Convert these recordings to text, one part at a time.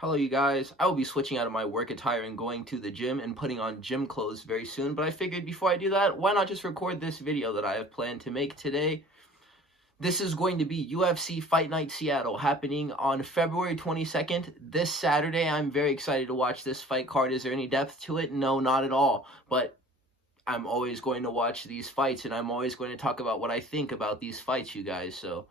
Hello you guys, I will be switching out of my work attire and going to the gym and putting on gym clothes very soon, but I figured before I do that, why not just record this video that I have planned to make today. This is going to be UFC Fight Night Seattle happening on February 22nd, this Saturday. I'm very excited to watch this fight card. Is there any depth to it? No, not at all, but I'm always going to watch these fights and I'm always going to talk about what I think about these fights, you guys, so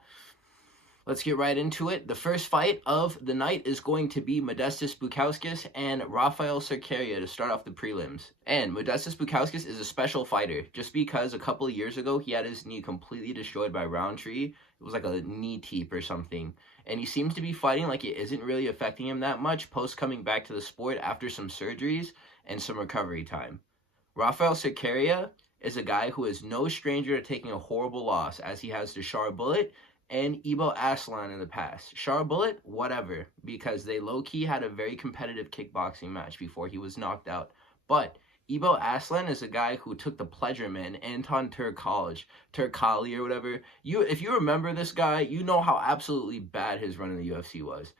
let's get right into it. The first fight of the night is going to be Modestas Buskauskas and Rafael Cerqueria to start off the prelims. And Modestas Buskauskas is a special fighter just because a couple of years ago he had his knee completely destroyed by Roundtree. It was like a knee teep or something. And he seems to be fighting like it isn't really affecting him that much post coming back to the sport after some surgeries and some recovery time. Rafael Cerqueria is a guy who is no stranger to taking a horrible loss, as he has to Bullet and Ibo Aslan in the past. Bullet, whatever, because they low-key had a very competitive kickboxing match before he was knocked out. But Ibo Aslan is a guy who took the pleasure man, Anton Turkali or whatever. If you remember this guy, you know how absolutely bad his run in the UFC was.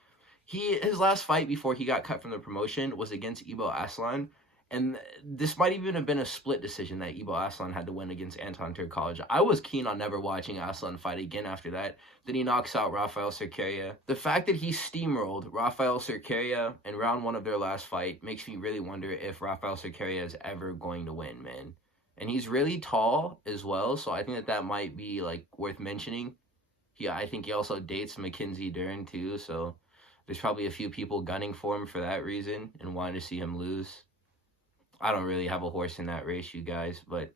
His last fight before he got cut from the promotion was against Ibo Aslan. And this might even have been a split decision that Ibo Aslan had to win against Anton Turkali. I was keen on never watching Aslan fight again after that. Then he knocks out Rafael Cerqueria. The fact that he steamrolled Rafael Cerqueria in round one of their last fight makes me really wonder if Rafael Cerqueria is ever going to win, man. And he's really tall as well, so I think that might be like worth mentioning. I think he also dates Mackenzie Dern too, so there's probably a few people gunning for him for that reason and wanting to see him lose. I don't really have a horse in that race, you guys, but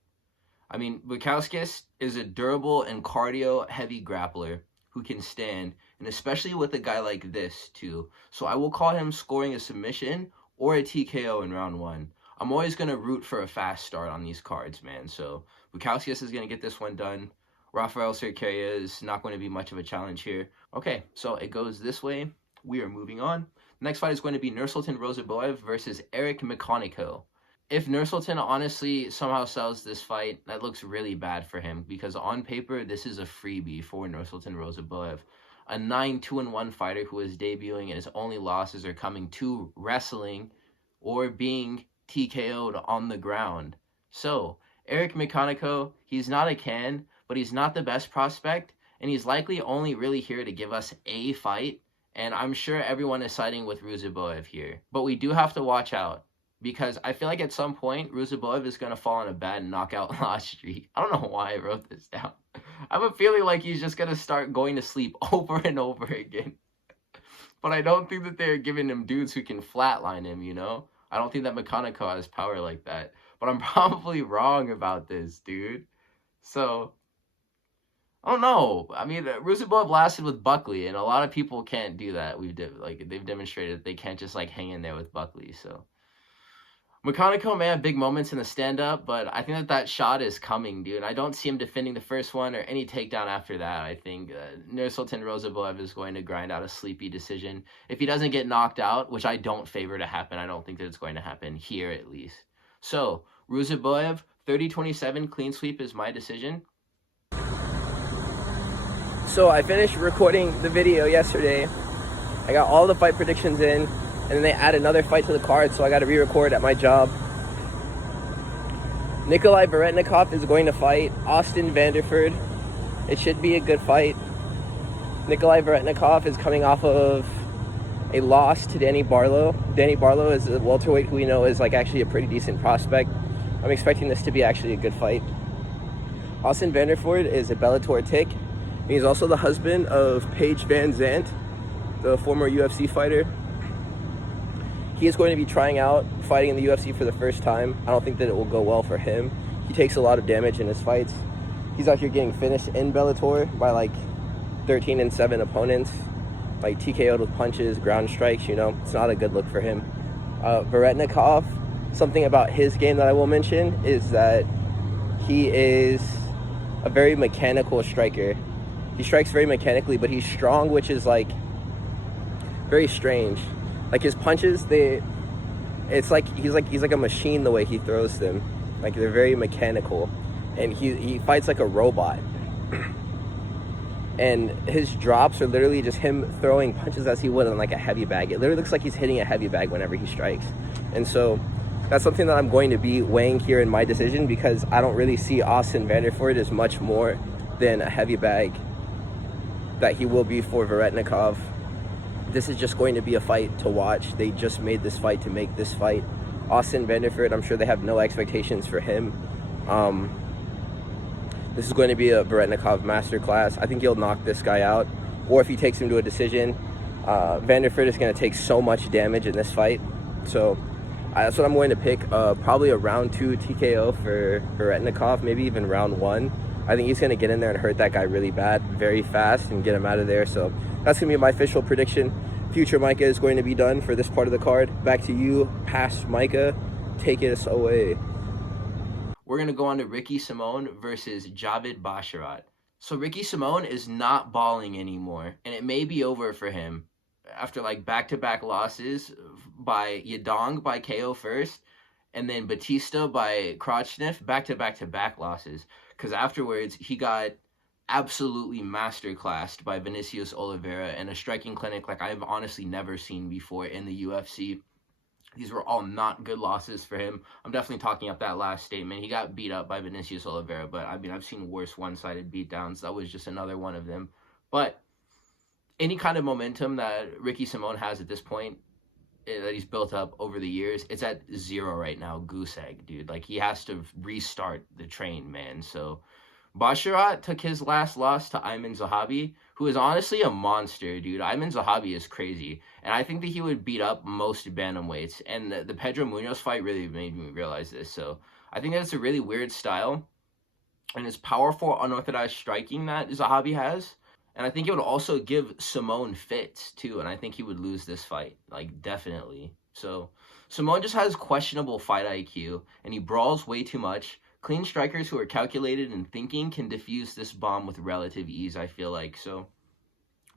I mean, Buskauskas is a durable and cardio-heavy grappler who can stand, and especially with a guy like this, too. So I will call him scoring a submission or a TKO in round one. I'm always going to root for a fast start on these cards, man. So Buskauskas is going to get this one done. Rafael Cerqueria is not going to be much of a challenge here. Okay, so it goes this way. We are moving on. The next fight is going to be Nursulton Ruziboev versus Mcconico. If Nursulton honestly somehow sells this fight, that looks really bad for him because on paper, this is a freebie for Nursulton Ruziboev, a 9-2-1 fighter who is debuting and his only losses are coming to wrestling or being TKO'd on the ground. So, Mcconico, he's not a can, but he's not the best prospect, and he's likely only really here to give us a fight, and I'm sure everyone is siding with Ruziboev here. But we do have to watch out, because I feel like at some point, Ruziboev is going to fall on a bad knockout loss streak. I don't know why I wrote this down. I have a feeling like he's just going to start going to sleep over and over again. But I don't think that they're giving him dudes who can flatline him, you know? I don't think that Mcconico has power like that. But I'm probably wrong about this, dude. So, I don't know. I mean, Ruziboev lasted with Buckley, and a lot of people can't do that. They've demonstrated that they can't just, hang in there with Buckley, so Mcconico may have big moments in the stand-up, but I think that shot is coming, dude. I don't see him defending the first one or any takedown after that. I think Nursulton Ruziboev is going to grind out a sleepy decision. If he doesn't get knocked out, which I don't favor to happen, I don't think that it's going to happen here at least. So, Ruziboev, 30-27, clean sweep is my decision. So I finished recording the video yesterday. I got all the fight predictions in. And then they add another fight to the card, so I got to re-record at my job. Nikolai Veterenikkov is going to fight Austin Vanderford. It should be a good fight. Nikolai Veterenikkov is coming off of a loss to Danny Barlow. Danny Barlow is a welterweight who we know is actually a pretty decent prospect. I'm expecting this to be actually a good fight. Austin Vanderford is a Bellator tick. He's also the husband of Paige Van Zandt, the former UFC fighter. He is going to be trying out fighting in the UFC for the first time. I don't think that it will go well for him. He takes a lot of damage in his fights. He's out here getting finished in Bellator by 13-7 opponents, TKO'd with punches, ground strikes, you know. It's not a good look for him. Veterenikkov, something about his game that I will mention is that he is a very mechanical striker. He strikes very mechanically, but he's strong, which is very strange. His punches, he's like a machine the way he throws them. They're very mechanical, and he fights like a robot. and his drops are literally just him throwing punches as he would on like a heavy bag. It literally looks like he's hitting a heavy bag whenever he strikes. And so that's something that I'm going to be weighing here in my decision, because I don't really see Austin Vanderford as much more than a heavy bag that he will be for Veterenikkov. This is just going to be a fight to watch. They just made this fight to make this fight. Austin Vanderford, I'm sure they have no expectations for him. This is going to be a Veterenikkov masterclass. I think he'll knock this guy out, or if he takes him to a decision, Vanderford is going to take so much damage in this fight. So that's what I'm going to pick. Probably a round 2 TKO for Veterenikkov, maybe even round 1. I think he's going to get in there and hurt that guy really bad, very fast, and get him out of there. So that's going to be my official prediction. Future Micah is going to be done for this part of the card. Back to you, past Micah. Take us away. We're going to go on to Ricky Simón versus Javid Basharat. So Ricky Simón is not balling anymore, and it may be over for him after like back-to-back losses by Yadong by KO first, and then Batista by crotch sniff, back-to-back losses. Because afterwards, he got absolutely masterclassed by Vinicius Oliveira in a striking clinic like I've honestly never seen before in the UFC. These were all not good losses for him. I'm definitely talking up that last statement. He got beat up by Vinicius Oliveira, but I mean, I've seen worse one-sided beatdowns. That was just another one of them. But any kind of momentum that Ricky Simón has at this point, that he's built up over the years, it's at 0 right now. Goose egg, dude. Like, he has to restart the train, man. So Basharat took his last loss to Ayman Zahabi, who is honestly a monster, dude. Ayman Zahabi is crazy, and I think that he would beat up most bantamweights, and the Pedro Munoz fight really made me realize this. So I think that's a really weird style, and it's powerful, unorthodox striking that Zahabi has, and I think it would also give Simón fits, too, and I think he would lose this fight, like, definitely. So Simón just has questionable fight IQ, and he brawls way too much. Clean strikers who are calculated and thinking can defuse this bomb with relative ease, I feel like. So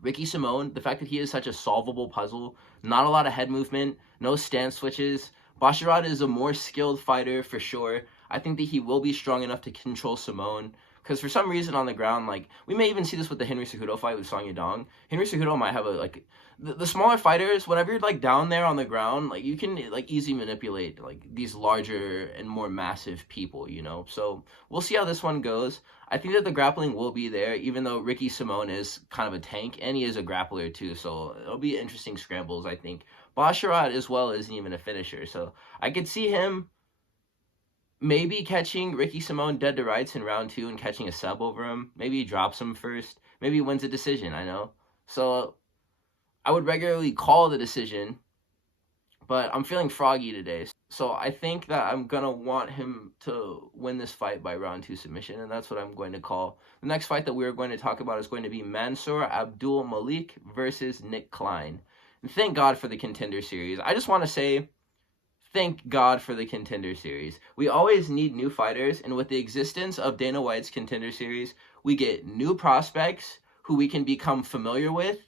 Ricky Simón, the fact that he is such a solvable puzzle, not a lot of head movement, no stance switches. Basharat is a more skilled fighter for sure. I think that he will be strong enough to control Simón. Because for some reason on the ground, like, we may even see this with the Henry Cejudo fight with Song Yadong. Henry Cejudo might have a, like, the smaller fighters, whenever you're, like, down there on the ground, like, you can, like, easily manipulate, like, these larger and more massive people, you know? So we'll see how this one goes. I think that the grappling will be there, even though Ricky Simón is kind of a tank, and he is a grappler, too. So it'll be interesting scrambles, I think. Basharat, as well, isn't even a finisher. So I could see him maybe catching Ricky Simón dead to rights in round 2 and catching a sub over him. Maybe he drops him first. Maybe he wins a decision, I know. So I would regularly call the decision, but I'm feeling froggy today. So I think that I'm going to want him to win this fight by round 2 submission, and that's what I'm going to call. The next fight that we're going to talk about is going to be Mansur Abdul Malik versus Nick Klein. And thank God for the Contender Series. I just want to say, thank God for the Contender Series. We always need new fighters, and with the existence of Dana White's Contender Series, we get new prospects who we can become familiar with,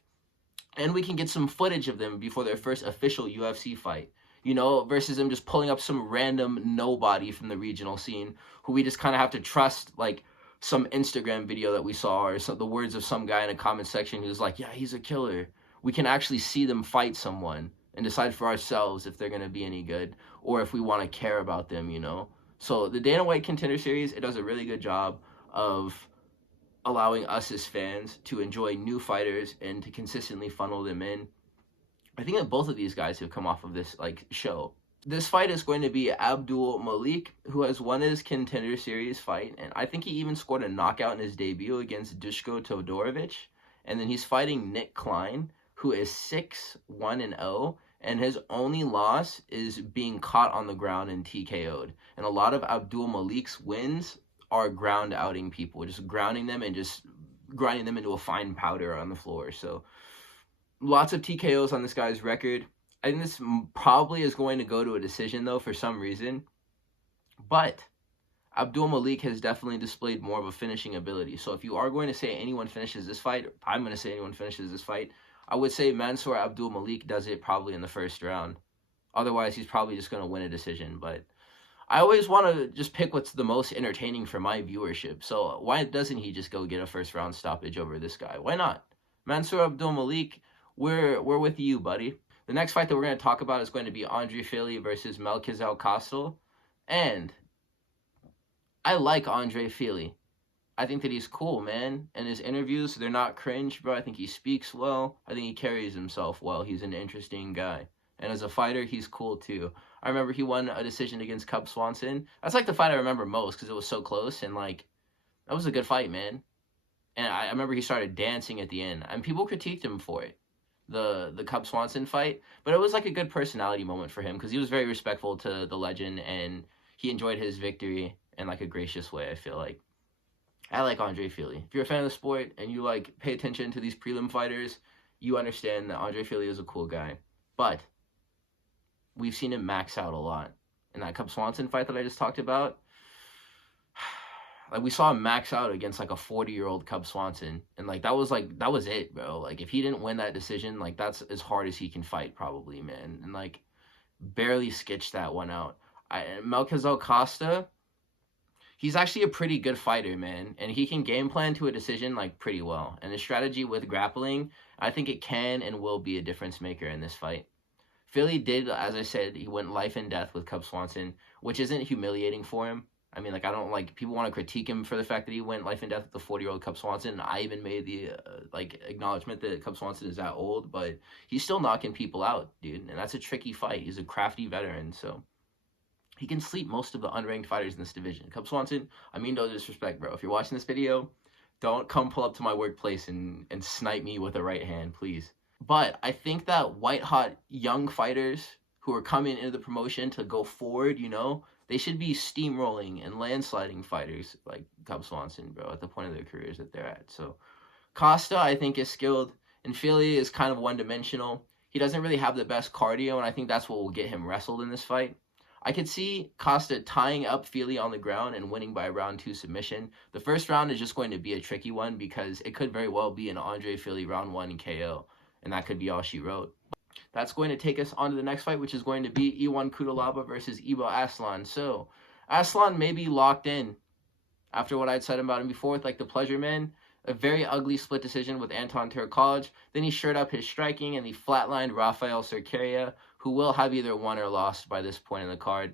and we can get some footage of them before their first official UFC fight, you know, versus them just pulling up some random nobody from the regional scene who we just kind of have to trust, like, some Instagram video that we saw or the words of some guy in a comment section who's like, yeah, he's a killer. We can actually see them fight someone and decide for ourselves if they're going to be any good or if we want to care about them, you know? So the Dana White Contender Series, it does a really good job of allowing us as fans to enjoy new fighters and to consistently funnel them in. I think that both of these guys have come off of this, like, show. This fight is going to be Abdul Malik, who has won his Contender Series fight, and I think he even scored a knockout in his debut against Dushko Todorovic. And then he's fighting Nick Klein, who is 6-1-0, and his only loss is being caught on the ground and TKO'd. And a lot of Abdul Malik's wins are ground outing people, just grounding them and just grinding them into a fine powder on the floor. So lots of TKOs on this guy's record. I think this probably is going to go to a decision, though, for some reason. But Abdul Malik has definitely displayed more of a finishing ability. So if you are going to say anyone finishes this fight, I'm going to say anyone finishes this fight, I would say Mansur Abdul Malik does it probably in the first round. Otherwise, he's probably just going to win a decision. But I always want to just pick what's the most entertaining for my viewership. So why doesn't he just go get a first round stoppage over this guy? Why not? Mansur Abdul Malik, we're with you, buddy. The next fight that we're going to talk about is going to be Andre Fili versus Melquizael Costa. And I like Andre Fili. I think that he's cool, man. And his interviews, they're not cringe, bro. I think he speaks well. I think he carries himself well. He's an interesting guy. And as a fighter, he's cool too. I remember he won a decision against Cub Swanson. That's like the fight I remember most because it was so close. And like, that was a good fight, man. And I remember he started dancing at the end. And people critiqued him for it, the Cub Swanson fight. But it was like a good personality moment for him because he was very respectful to the legend. And he enjoyed his victory in like a gracious way, I feel like. I like Andre Fili. If you're a fan of the sport and you like pay attention to these prelim fighters, you understand that Andre Fili is a cool guy. But we've seen him max out a lot. In that Cub Swanson fight that I just talked about, like we saw him max out against like a 40-year-old Cub Swanson. And like that was it, bro. Like if he didn't win that decision, like that's as hard as he can fight probably, man. And like barely sketched that one out. Melquizael Costa, he's actually a pretty good fighter, man, and he can game plan to a decision like pretty well. And his strategy with grappling, I think it can and will be a difference maker in this fight. Fili did, as I said, he went life and death with Cub Swanson, which isn't humiliating for him. I mean, like, I don't like, people want to critique him for the fact that he went life and death with the 40-year-old Cub Swanson. And I even made the, acknowledgement that Cub Swanson is that old, but he's still knocking people out, dude. And that's a tricky fight. He's a crafty veteran, so he can sleep most of the unranked fighters in this division. Cub Swanson, I mean no disrespect, bro. If you're watching this video, don't come pull up to my workplace and snipe me with a right hand, please. But I think that white-hot young fighters who are coming into the promotion to go forward, you know, they should be steamrolling and landsliding fighters like Cub Swanson, bro, at the point of their careers that they're at. So Costa, I think, is skilled, and Fili is kind of one-dimensional. He doesn't really have the best cardio, and I think that's what will get him wrestled in this fight. I could see Costa tying up Fili on the ground and winning by a round 2 submission. The first round is just going to be a tricky one because it could very well be an Andre Fili round 1 KO, and that could be all she wrote. That's going to take us on to the next fight, which is going to be Iwan Cutelaba versus Ibo Aslan. So, Aslan may be locked in after what I'd said about him before with like the Pleasure Man. A very ugly split decision with Anton Turkalj. Then he shored up his striking and he flatlined Rafael Cerqueria, who will have either won or lost by this point in the card.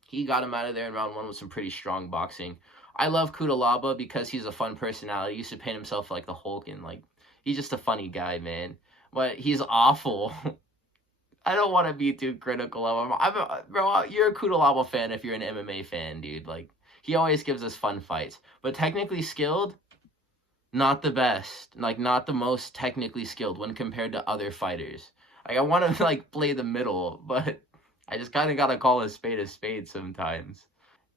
He got him out of there in round 1 with some pretty strong boxing. I love Cutelaba because he's a fun personality. He used to paint himself like the Hulk, and like he's just a funny guy, man. But he's awful. I don't want to be too critical of him. Bro, you're a Cutelaba fan if you're an MMA fan, dude. Like, he always gives us fun fights. But technically skilled, not the best. Like, not the most technically skilled when compared to other fighters. Like, I want to, like, play the middle, but I just kind of got to call a spade sometimes.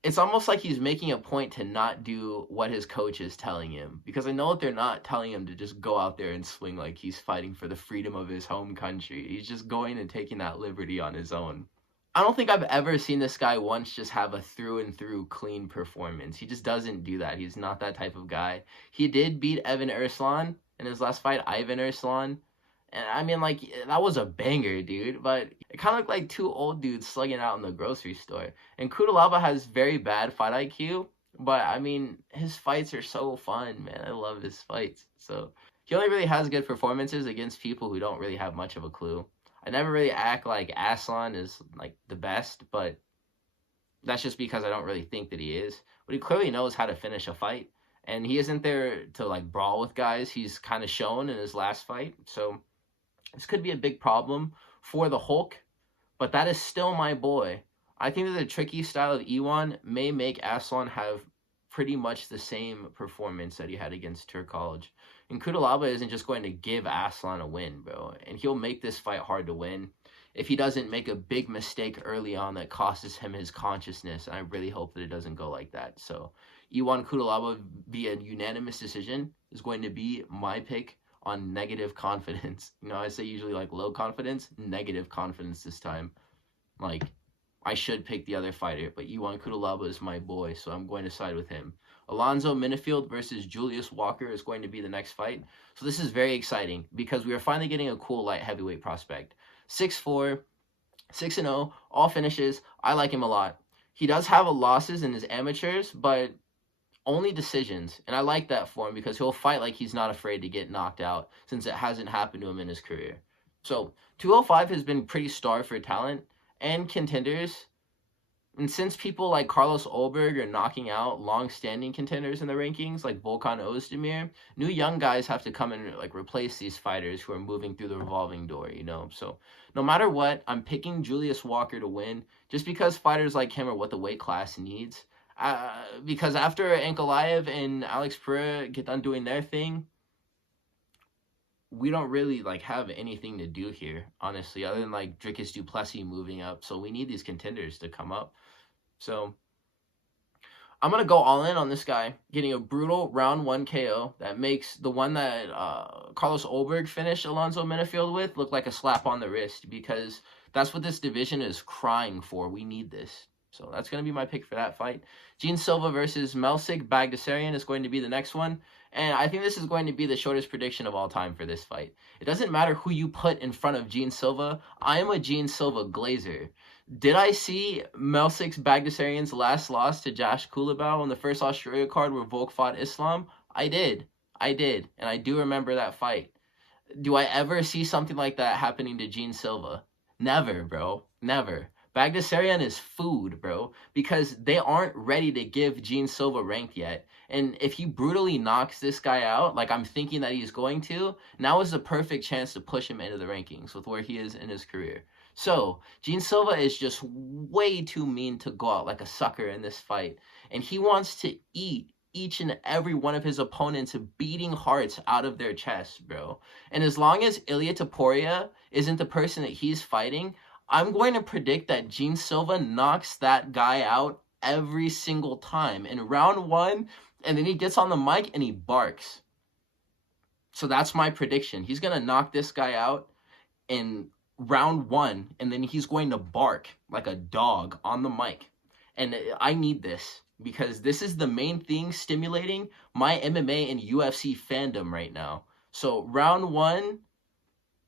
It's almost like he's making a point to not do what his coach is telling him. Because I know that they're not telling him to just go out there and swing like he's fighting for the freedom of his home country. He's just going and taking that liberty on his own. I don't think I've ever seen this guy once just have a through-and-through clean performance. He just doesn't do that. He's not that type of guy. He did beat Evan Erslan in his last fight, Ivan Erslan. And I mean, like, that was a banger, dude. But it kind of looked like 2 old dudes slugging out in the grocery store. And Cutelaba has very bad fight IQ. But, I mean, his fights are so fun, man. I love his fights. So, he only really has good performances against people who don't really have much of a clue. I never really act like Aslan is, like, the best. But that's just because I don't really think that he is. But he clearly knows how to finish a fight. And he isn't there to, like, brawl with guys. He's kind of shown in his last fight. So this could be a big problem for the Hulk, but that is still my boy. I think that the tricky style of Iwan may make Aslan have pretty much the same performance that he had against Turkalj. And Cutelaba isn't just going to give Aslan a win, bro. And he'll make this fight hard to win if he doesn't make a big mistake early on that costs him his consciousness. And I really hope that it doesn't go like that. So Iwan Cutelaba via unanimous decision is going to be my pick on negative confidence. You know, I say usually like low confidence, negative confidence this time. Like, I should pick the other fighter, but Iwan Cutelaba is my boy, so I'm going to side with him. Alonzo Menifield versus Julius Walker is going to be the next fight. So this is very exciting because we are finally getting a cool light heavyweight prospect. 6'4", 6-0, all finishes. I like him a lot. He does have a losses in his amateurs, but only decisions. And I like that for him because he'll fight like he's not afraid to get knocked out since it hasn't happened to him in his career. So 205 has been pretty starved for talent and contenders. And since people like Carlos Ulberg are knocking out long-standing contenders in the rankings, like Volkan Ozdemir, new young guys have to come and like replace these fighters who are moving through the revolving door, you know? So no matter what, I'm picking Julius Walker to win just because fighters like him are what the weight class needs. Because after Ankalaev and Alex Pereira get done doing their thing, we don't really like have anything to do here, honestly, other than like Dricus du Plessis moving up. So we need these contenders to come up. So I'm going to go all in on this guy, getting a brutal round 1 KO that makes the one that Carlos Ulberg finished Alonzo Menifield with look like a slap on the wrist, because that's what this division is crying for. We need this. So that's going to be my pick for that fight. Gene Silva versus Melsik Baghdasaryan is going to be the next one. And I think this is going to be the shortest prediction of all time for this fight. It doesn't matter who you put in front of Gene Silva. I am a Gene Silva glazer. Did I see Melsik Baghdasaryan's last loss to Josh Kulabau on the first Australia card where Volk fought Islam? I did. And I do remember that fight. Do I ever see something like that happening to Gene Silva? Never, bro. Never. Baghdasaryan is food, bro, because they aren't ready to give Gene Silva ranked yet. And if he brutally knocks this guy out, like I'm thinking that he's going to, now is the perfect chance to push him into the rankings with where he is in his career. So, Gene Silva is just way too mean to go out like a sucker in this fight. And he wants to eat each and every one of his opponents beating hearts out of their chests, bro. And as long as Ilia Topuria isn't the person that he's fighting, I'm going to predict that Gene Silva knocks that guy out every single time in round 1, and then he gets on the mic and he barks. So that's my prediction. He's going to knock this guy out in round 1, and then he's going to bark like a dog on the mic. And I need this because this is the main thing stimulating my MMA and UFC fandom right now. So round 1,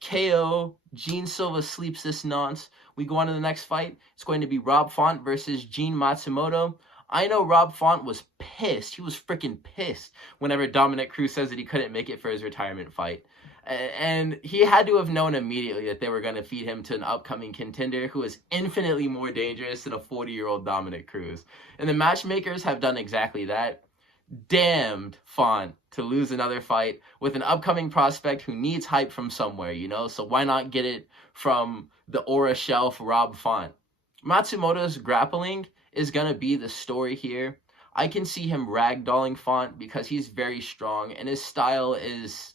KO, Gene Silva sleeps this nonce. We go on to the next fight. It's going to be Rob Font versus Gene Matsumoto. I know Rob Font was pissed. He was freaking pissed whenever Dominic Cruz says that he couldn't make it for his retirement fight. And he had to have known immediately that they were going to feed him to an upcoming contender who is infinitely more dangerous than a 40-year-old Dominic Cruz. And the matchmakers have done exactly that. Damned Font to lose another fight with an upcoming prospect who needs hype from somewhere, you know? So why not get it from the aura shelf Rob Font? Matsumoto's grappling is going to be the story here. I can see him ragdolling Font because he's very strong and his style is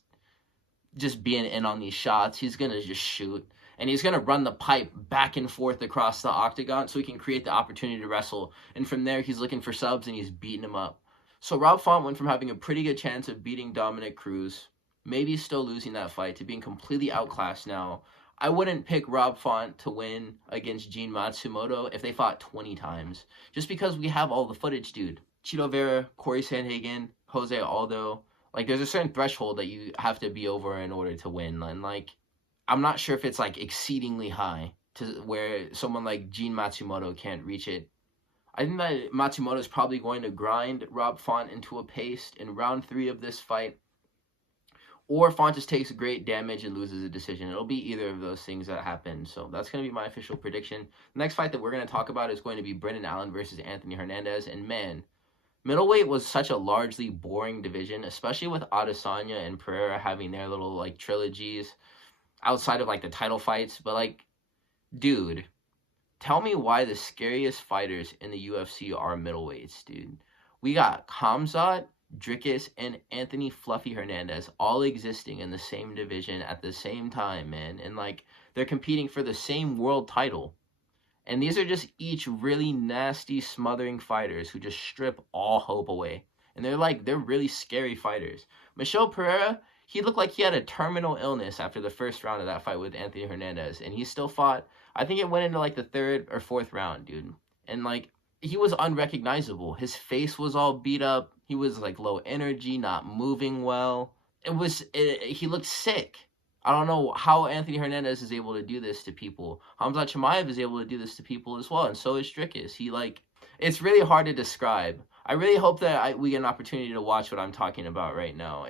just being in on these shots. He's going to just shoot. And he's going to run the pipe back and forth across the octagon so he can create the opportunity to wrestle. And from there, he's looking for subs and he's beating him up. So Rob Font went from having a pretty good chance of beating Dominic Cruz, maybe still losing that fight, to being completely outclassed now. I wouldn't pick Rob Font to win against Gene Matsumoto if they fought 20 times. Just because we have all the footage, dude. Chito Vera, Corey Sandhagen, Jose Aldo. Like, there's a certain threshold that you have to be over in order to win. And, like, I'm not sure if it's, like, exceedingly high to where someone like Gene Matsumoto can't reach it. I think that Matsumoto is probably going to grind Rob Font into a paste in round 3 of this fight. Or Font just takes great damage and loses a decision. It'll be either of those things that happen. So that's going to be my official prediction. The next fight that we're going to talk about is going to be Brendan Allen versus Anthony Hernandez. And man, middleweight was such a largely boring division, especially with Adesanya and Pereira having their little, like, trilogies outside of, like, the title fights. But, like, dude, tell me why the scariest fighters in the UFC are middleweights, dude. We got Khamzat, Dricus, and Anthony Fluffy Hernandez all existing in the same division at the same time, man. And, like, they're competing for the same world title. And these are just each really nasty, smothering fighters who just strip all hope away. And they're really scary fighters. Michel Pereira, he looked like he had a terminal illness after the first round of that fight with Anthony Hernandez. And he still fought. I think it went into, like, the 3rd or 4th round, dude. And, like, he was unrecognizable. His face was all beat up. He was, like, low energy, not moving well. He looked sick. I don't know how Anthony Hernandez is able to do this to people. Khamzat Chimaev is able to do this to people as well, and so is Dricus. It's really hard to describe. I really hope that we get an opportunity to watch what I'm talking about right now.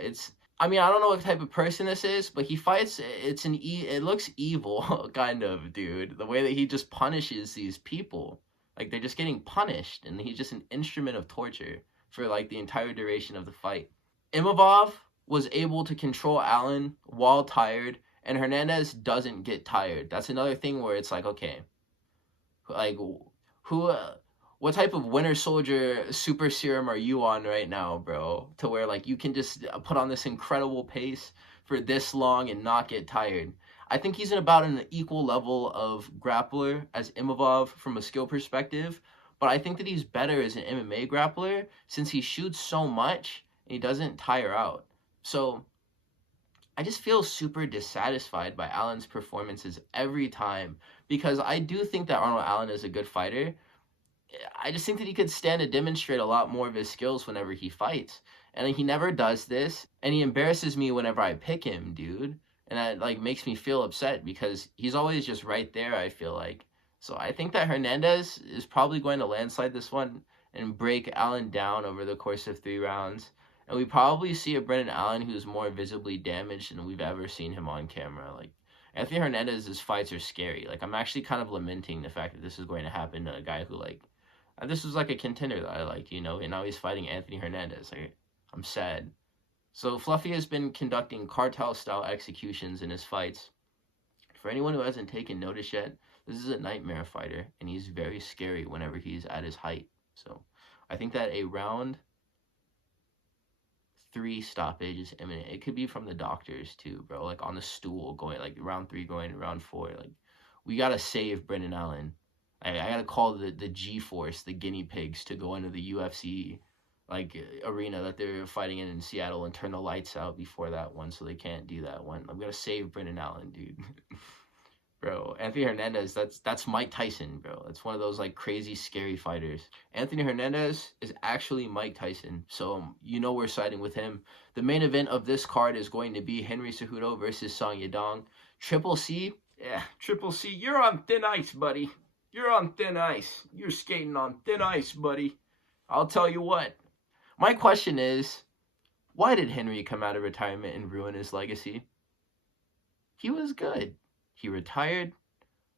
I mean, I don't know what type of person this is, but he fights. It looks evil, kind of, dude. The way that he just punishes these people, like they're just getting punished, and he's just an instrument of torture for like the entire duration of the fight. Imavov was able to control Allen while tired, and Hernandez doesn't get tired. That's another thing where it's like, okay, like who what type of winter soldier super serum are you on right now, bro, to where like you can just put on this incredible pace for this long and not get tired? I think he's in about an equal level of grappler as Imavov from a skill perspective, but I think that he's better as an MMA grappler since he shoots so much and he doesn't tire out. So I just feel super dissatisfied by Allen's performances every time, because I do think that Arnold Allen is a good fighter. I just think that he could stand to demonstrate a lot more of his skills whenever he fights. And he never does this, and he embarrasses me whenever I pick him, dude. And that like makes me feel upset because he's always just right there, I feel like. So I think that Hernandez is probably going to landslide this one and break Allen down over the course of 3 rounds. And we probably see a Brendan Allen who's more visibly damaged than we've ever seen him on camera. Like, Anthony Hernandez's fights are scary. Like, I'm actually kind of lamenting the fact that this is going to happen to a guy who, like, this was like a contender that I like, you know, and now he's fighting Anthony Hernandez. Like, I'm sad. So Fluffy has been conducting cartel-style executions in his fights. For anyone who hasn't taken notice yet, this is a nightmare fighter, and he's very scary whenever he's at his height. So I think that a round 3 stoppage is imminent. It could be from the doctors too, bro. Like on the stool, going like round 3 going to round 4. Like we gotta save Brendan Allen. I gotta call the G-Force, the guinea pigs, to go into the UFC like arena that they're fighting in Seattle and turn the lights out before that one, so they can't do that one. I'm gonna save Brendan Allen, dude. Bro, Anthony Hernandez, that's Mike Tyson, bro. That's one of those like crazy scary fighters. Anthony Hernandez is actually Mike Tyson, so you know we're siding with him. The main event of this card is going to be Henry Cejudo versus Song Yadong. Triple C, yeah, Triple C, you're on thin ice, buddy. You're on thin ice. You're skating on thin ice, buddy. I'll tell you what. My question is, why did Henry come out of retirement and ruin his legacy? He was good. He retired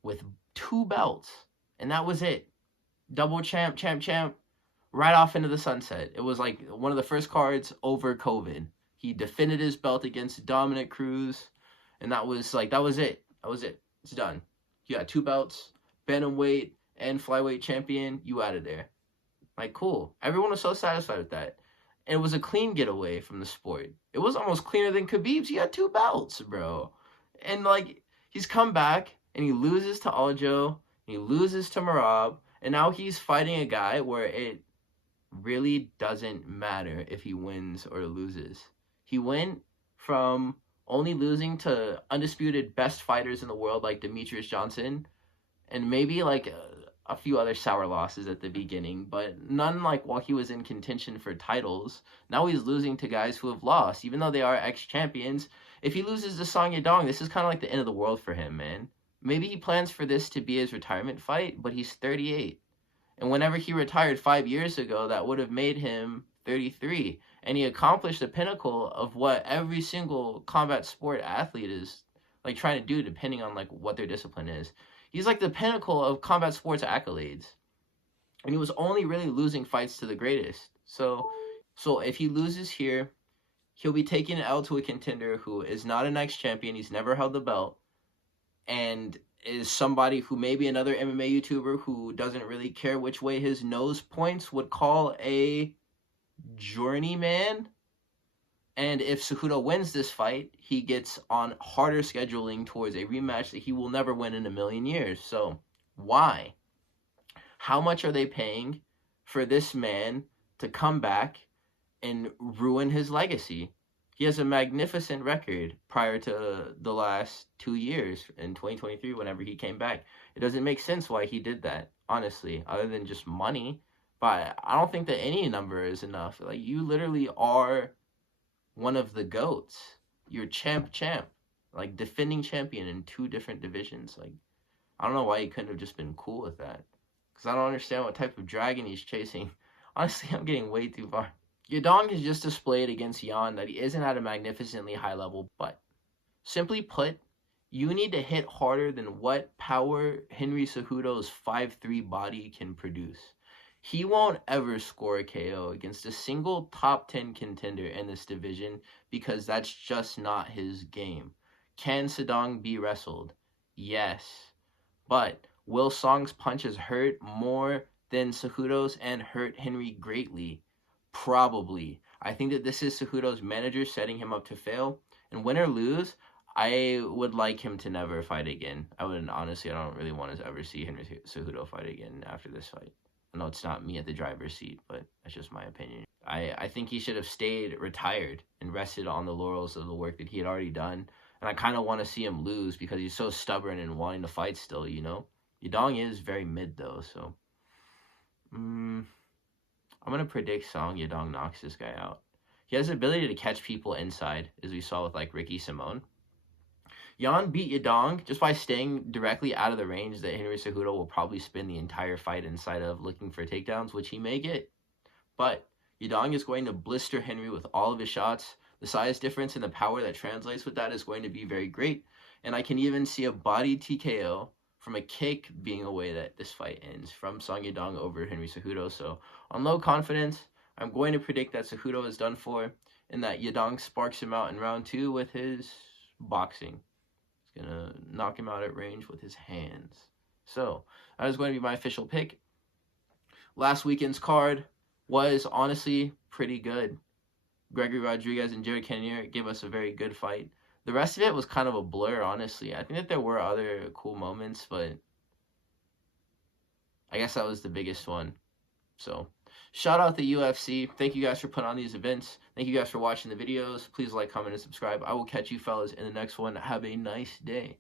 with 2 belts, and that was it. Double champ, right off into the sunset. It was like one of the first cards over COVID. He defended his belt against Dominic Cruz, and that was it. That was it. It's done. You got 2 belts, bantamweight and flyweight champion. You out of there. Like, cool. Everyone was so satisfied with that. And it was a clean getaway from the sport. It was almost cleaner than Khabib's. He had 2 belts, bro. And, like, he's come back, and he loses to Aljo, and he loses to Merab, and now he's fighting a guy where it really doesn't matter if he wins or loses. He went from only losing to undisputed best fighters in the world like Demetrius Johnson, and maybe, like, a few other sour losses at the beginning, but none like while he was in contention for titles. Now he's losing to guys who have lost, even though they are ex-champions. If he loses to Song Yadong, this is kind of like the end of the world for him, man. Maybe he plans for this to be his retirement fight, but he's 38. And whenever he retired 5 years ago, that would have made him 33. And he accomplished the pinnacle of what every single combat sport athlete is like trying to do, depending on like what their discipline is. He's like the pinnacle of combat sports accolades. And he was only really losing fights to the greatest. So if he loses here, he'll be taking an L to a contender who is not an ex-champion. He's never held the belt. And is somebody who maybe another MMA YouTuber who doesn't really care which way his nose points would call a journeyman. And if Cejudo wins this fight, he gets on harder scheduling towards a rematch that he will never win in a million years. So, why? How much are they paying for this man to come back and ruin his legacy? He has a magnificent record prior to the last 2 years in 2023 whenever he came back. It doesn't make sense why he did that, honestly, other than just money. But I don't think that any number is enough. Like, you literally are one of the GOATs. You're champ, like defending champion in 2 different divisions. Like, I don't know why he couldn't have just been cool with that. because I don't understand what type of dragon he's chasing. Honestly, I'm getting way too far. Yadong has just displayed against Jan that he isn't at a magnificently high level, but simply put, you need to hit harder than what power Henry Cejudo's 5'3" body can produce. He won't ever score a KO against a single top 10 contender in this division because that's just not his game. Can Yadong be wrestled? Yes. But will Song's punches hurt more than Cejudo's and hurt Henry greatly? Probably. I think that this is Cejudo's manager setting him up to fail. And win or lose, I would like him to never fight again. I don't really want to ever see Henry Cejudo fight again after this fight. I know it's not me at the driver's seat, but that's just my opinion. I think he should have stayed retired and rested on the laurels of the work that he had already done. And I kind of want to see him lose because he's so stubborn and wanting to fight still, you know? Yadong is very mid, though, so... I'm going to predict Yadong knocks this guy out. He has the ability to catch people inside, as we saw with, like, Ricky Simone. Jan beat Yadong just by staying directly out of the range that Henry Cejudo will probably spend the entire fight inside of looking for takedowns, which he may get. But Yadong is going to blister Henry with all of his shots. The size difference and the power that translates with that is going to be very great. And I can even see a body TKO from a kick being a way that this fight ends from Yadong over Henry Cejudo. So on low confidence, I'm going to predict that Cejudo is done for and that Yadong sparks him out in round 2 with his boxing. He's going to knock him out at range with his hands. So that is going to be my official pick. Last weekend's card was honestly pretty good. Gregory Rodriguez and Jared Cannonier gave us a very good fight. The rest of it was kind of a blur, honestly. I think that there were other cool moments, but I guess that was the biggest one. So, shout out the UFC. Thank you guys for putting on these events. Thank you guys for watching the videos. Please like, comment, and subscribe. I will catch you fellas in the next one. Have a nice day.